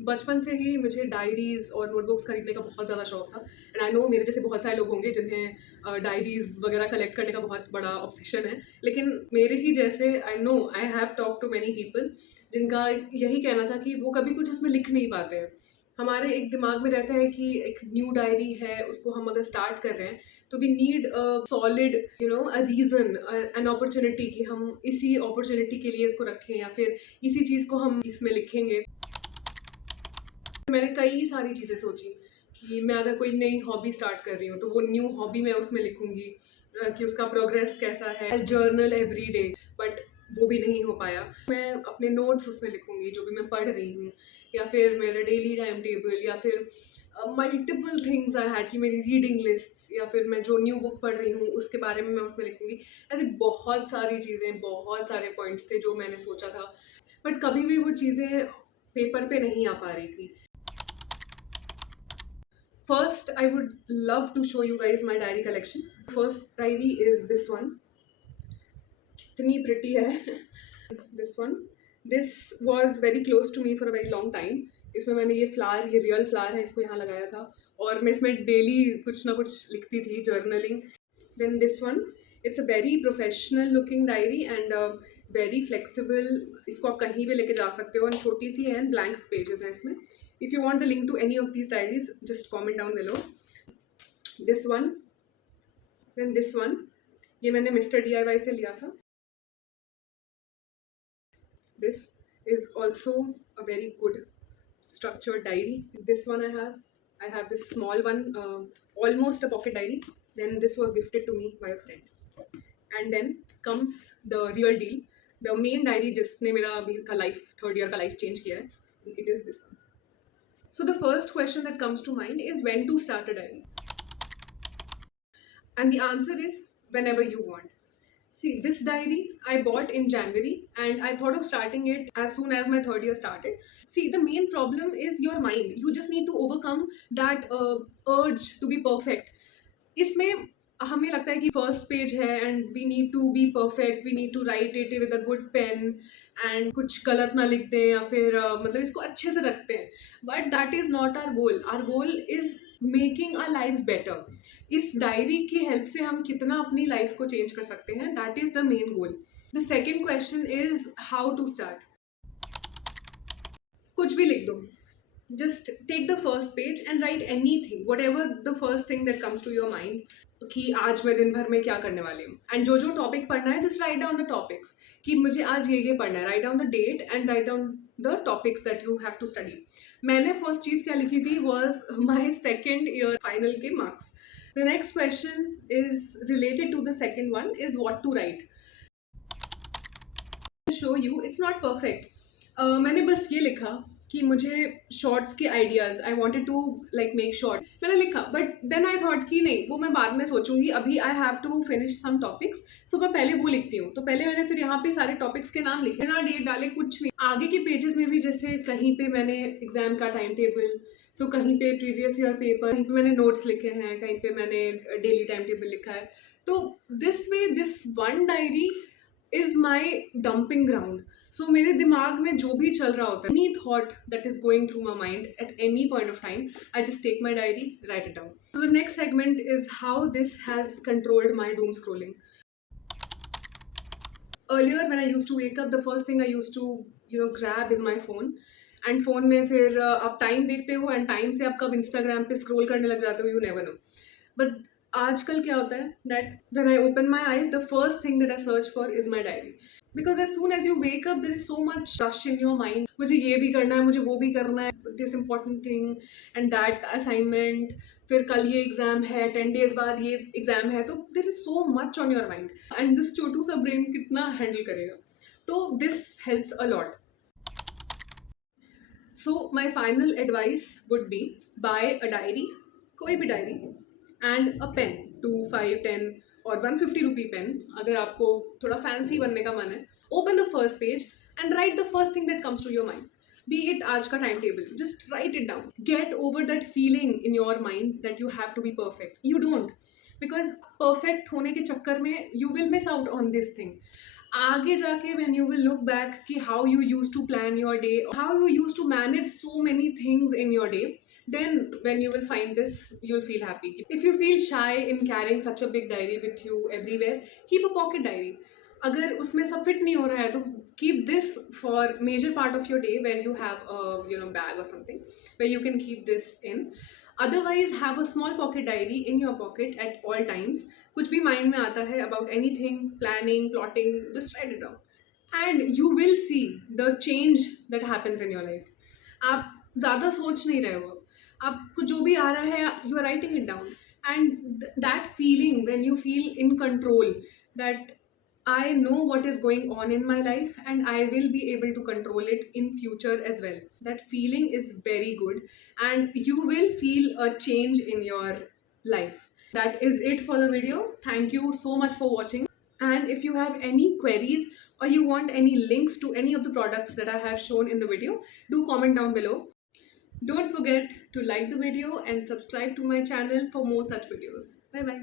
बचपन से ही मुझे डायरीज़ और नोटबुक्स खरीदने का बहुत ज़्यादा शौक था। एंड आई नो मेरे जैसे बहुत सारे लोग होंगे जिन्हें डायरीज़ वगैरह कलेक्ट करने का बहुत बड़ा ऑब्सेशन है। लेकिन मेरे ही जैसे I have talk to many people जिनका यही कहना था कि वो कभी कुछ उसमें लिख नहीं पाते हैं। हमारे एक दिमाग में रहता है कि एक न्यू डायरी है, उसको हम अगर स्टार्ट कर रहे हैं तो we need a solid a reason, an opportunity कि हम इसी अपॉर्चुनिटी के लिए इसको रखें या फिर इसी चीज़ को हम इसमें लिखेंगे। मैंने कई सारी चीज़ें सोची कि मैं अगर कोई नई हॉबी स्टार्ट कर रही हूँ तो वो न्यू हॉबी मैं उसमें लिखूंगी, कि उसका प्रोग्रेस कैसा है, जर्नल एवरी डे। बट वो भी नहीं हो पाया। मैं अपने नोट्स उसमें लिखूंगी जो भी मैं पढ़ रही हूँ, या फिर मेरा डेली टाइम टेबल, या फिर मल्टीपल थिंग्स आई हैड कि मेरी रीडिंग लिस्ट, या फिर मैं जो न्यू बुक पढ़ रही हूँ उसके बारे में मैं उसमें लिखूंगी। ऐसे बहुत सारी चीज़ें, बहुत सारे पॉइंट्स थे जो मैंने सोचा था, बट कभी भी वो चीज़ें पेपर पे नहीं आ पा रही थी। First, I would love to show you guys my diary collection. First diary is this one. Kitni pretty hai. This one. This was very close to me for a very long time. इसमें मैंने ये flower, ये real flower है, इसको यहाँ लगाया था और मैं इसमें डेली कुछ ना कुछ लिखती थी, journaling. Then this one, it's a very professional looking diary and very flexible. इसको आप कहीं भी लेके जा सकते हो और छोटी सी है, ब्लैंक पेजेस हैं इसमें। If you want the link to any of these diaries, just comment down below. This one, then this one, ये मैंने Mr. DIY से लिया था. This is also a very good structured diary. This one I have this small one, almost a pocket diary. Then this was gifted to me by a friend. And then comes the real deal, the main diary जिसने मेरा अभी का life, third year का life change किया है. It is this one. So the first question that comes to mind is when to start a diary. And the answer is whenever you want. See, this diary I bought in January and I thought of starting it as soon as my third year started. See, the main problem is your mind. You just need to overcome that urge to be perfect. इसमें हमें लगता है कि first page है and we need to be perfect, we need to write it with a good pen and कुछ गलत ना लिखते हैं या फिर मतलब इसको अच्छे से रखते हैं। But that is not our goal. Our goal is making our life better. इस डायरी की हेल्प से हम कितना अपनी लाइफ को चेंज कर सकते हैं, that is the main goal. The second question is how to start. कुछ भी लिख दो, just take the first page and write anything, whatever the first thing that comes to your mind, कि आज मैं दिन भर में क्या करने वाली हूँ। एंड जो जो टॉपिक पढ़ना है just write down the topics, कि मुझे आज ये पढ़ना है। Write down the date and write down the topics that you have to study. मैंने फर्स्ट चीज़ क्या लिखी थी was my second year final के marks. The next question is related to the second one is what to write. Show you it's not perfect. मैंने बस ये लिखा कि मुझे शॉर्ट्स के ideas, I wanted to like make short, मैंने लिखा। बट देन आई थॉट कि नहीं, वो मैं बाद में सोचूंगी, अभी I have to finish some topics, so मैं पहले वो लिखती हूँ। तो पहले मैंने फिर यहाँ पे सारे टॉपिक्स के नाम लिखे, ना डेट डाले, कुछ नहीं। आगे के पेजेस में भी जैसे कहीं पे मैंने एग्जाम का टाइम टेबल, तो कहीं पे प्रीवियस ईयर पेपर, कहीं पे मैंने नोट्स लिखे हैं, कहीं पे मैंने डेली टाइम टेबल लिखा है। तो this way this one diary is my dumping ground. So मेरे दिमाग में जो भी चल रहा होता है, any thought that is going through my mind at any point of time, I just take my diary, write it down. So the next segment is how this has controlled my doom scrolling. Earlier when I used to wake up, the first thing I used to grab is my phone. And phone में फिर आप time देखते हो and time से आप कब Instagram पे scroll करने लग जाते हो, यू नेवर नो। बट आजकल क्या होता है that when I open my eyes, the first thing that I search for is my diary. Because as soon as you wake up there is so much rush in your mind, मुझे ये भी करना है, मुझे वो भी करना है, this important thing and that assignment, फिर कल ये एग्जाम है, 10 डेज बाद ये एग्जाम है, तो there is so much on your mind and this छोटू सा ब्रेन कितना हैंडल करेगा। तो this helps a lot. So my final advice would be buy a diary, कोई भी डायरी, and a pen, 2, 5, 10 और 150 रुपी पेन अगर आपको थोड़ा फैंसी बनने का मन है। Open the first page and write the first thing that comes to your mind. Be it आज का time table, just write it down. Get over that feeling in your mind that you have to be perfect. You don't, because perfect होने के चक्कर में you will miss out on this thing. आगे जाके when you will look back कि how you used to plan your day, how you used to manage so many things in your day, then when you will find this, you'll feel happy. If you feel shy in carrying such a big diary with you everywhere, keep a pocket diary. अगर उसमें सब fit नहीं हो रहा है तो keep this for major part of your day where you have a bag or something where you can keep this in. Otherwise have a small pocket diary in your pocket at all times. कुछ भी mind में आता है about anything, planning, plotting, just write it down and you will see the change that happens in your life. आप ज़्यादा सोच नहीं रहे हो, आपको जो भी आ रहा है you are writing it down and that feeling when you feel in control, that I know what is going on in my life and I will be able to control it in future as well. That feeling is very good and you will feel a change in your life. That is it for the video. Thank you so much for watching. And if you have any queries or you want any links to any of the products that I have shown in the video, do comment down below. Don't forget to like the video and subscribe to my channel for more such videos. Bye bye.